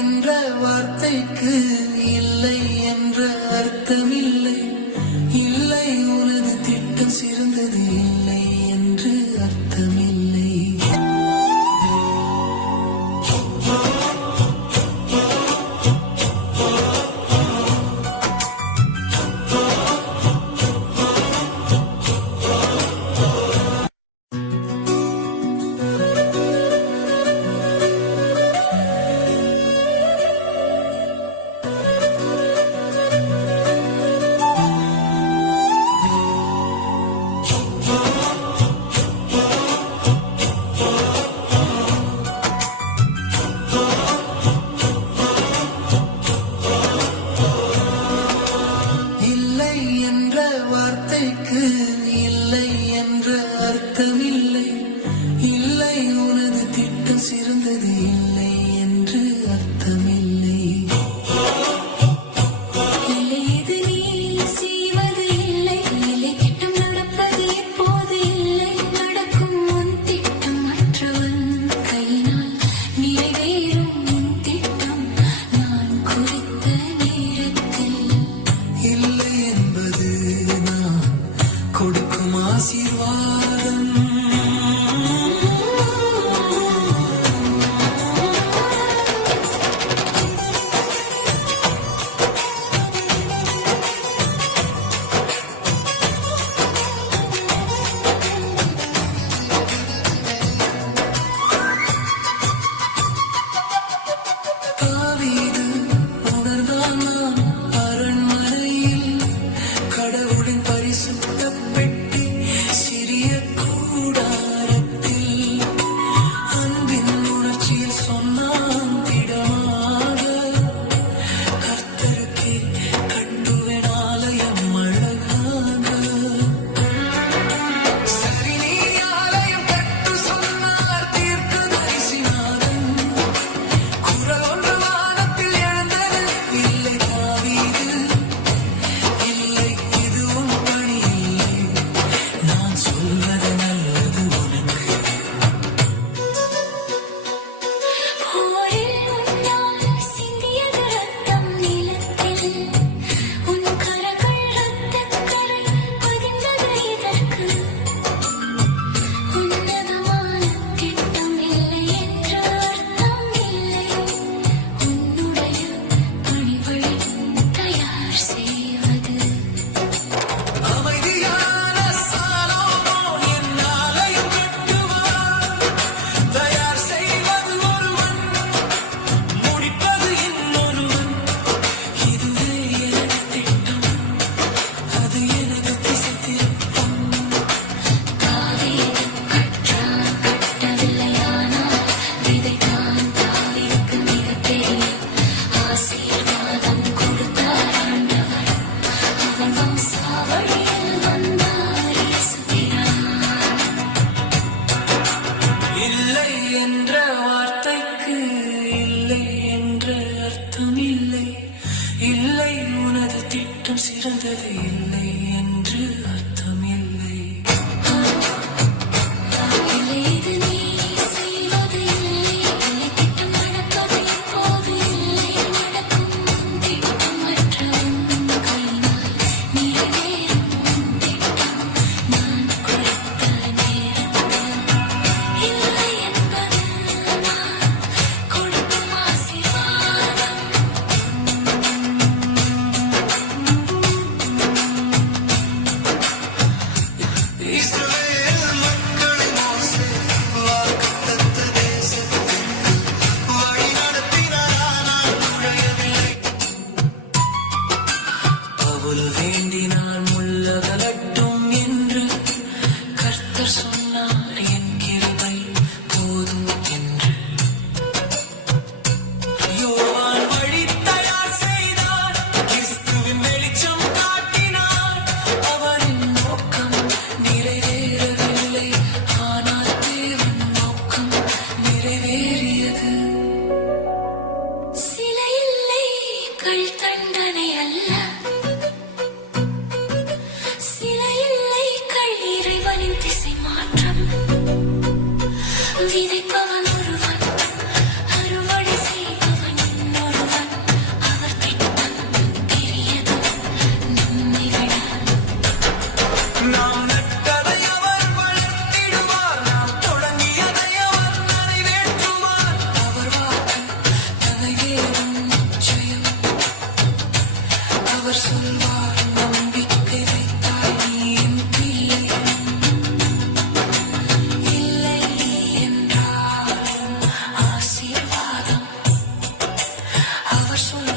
என்ற வார்த்தைக்கு இல்லை என்ற அர்த்தமில்லை. இல்லை உனது திட்டம் சிறந்தது இல்லை என்று அர்த்தமில்லை. வார்த்தைக்கு இல்லை என்ற அர்த்தமில்லை. இல்லை உனது திட்டம் சிறந்தது இல்லை என்று அர்த்தமில்லை. இல்லை இது நீ செய்வது இல்லை. இல்லை திட்டம் நடப்பது எப்போது இல்லை. நடக்கும் உன் திட்டம் மற்றவன் கையினால் நிறைவேறும் உன் திட்டம் நான் குறித்த நேரத்தில். இல்லை என்பது நான் கொடுக்கும் ஆசீர்வாதம். தாவீது உணர்ந்தான் நான் அரண்மனையில் கடவுளின் பரிசுத்த பெட்டி சிறிய கூடாரத்தில் அன்பின் உணர்ச்சியில் சொன்னான் திடமாக கர்த்தருக்கே கட்டுவேன் ஆலயம் அழகாக. சரி நீ ஆலயம் கட்டு சொன்னார் தீர்க்கதரிசிநாதன். குரல் ஒன்று வானத்தில் எழுந்தது. இல்லை தாவீது இல்லை இது உன் பணி இல்லை. நான் சொல்வது நல்லது உனக்கு. போரில் உன்னால் சிந்தியது ரத்தம் நிலத்தில். உன் கரங்கள் ரத்தக்கரை பதிந்தது இதற்கு. உன்னதமான திட்டம் இல்லை என்று அர்த்தம் இல்லை. உன்னுடைய பணிகளை தயார் செய்வது. அமைதியான சாலோமோன் என் ஆலயம் கட்டுவார். தயார் செய்வது ஒருவன், முடிப்பது இன்னொருவன். இதுவே எனது திட்டம், அது எனது திசை திருப்பம். தாவீது கற்றான் கட்டவில்லையானால் விதைத்தான். தாவீதுக்கு மிகப்பெரிய ஆசீர்வாதம் கொடுத்தார் ஆண்டவர். அவன் வம்சாவழியில் வந்தார் இயேசுபிரான். இல்லை என்ற வார்த்தைக்கு இல்லை என்ற அர்த்தமில்லை. இல்லை உனது திட்டம் சிறந்தது இல்லை என்று அர்த்தமில்லை. இல்லை இது நீ செய்வது இல்லை. இல்லை திட்டம் நடப்பது எப்போது இல்லை. நடக்கும் உன் திட்டம் மற்றவன் கையினால் நிறைவேறும் உன் திட்டம் நான் குறித்த நேரத்தில். இல்லை என்பது நான் கொடுக்கும் ஆசீர்வாதம். யார் சொல்ல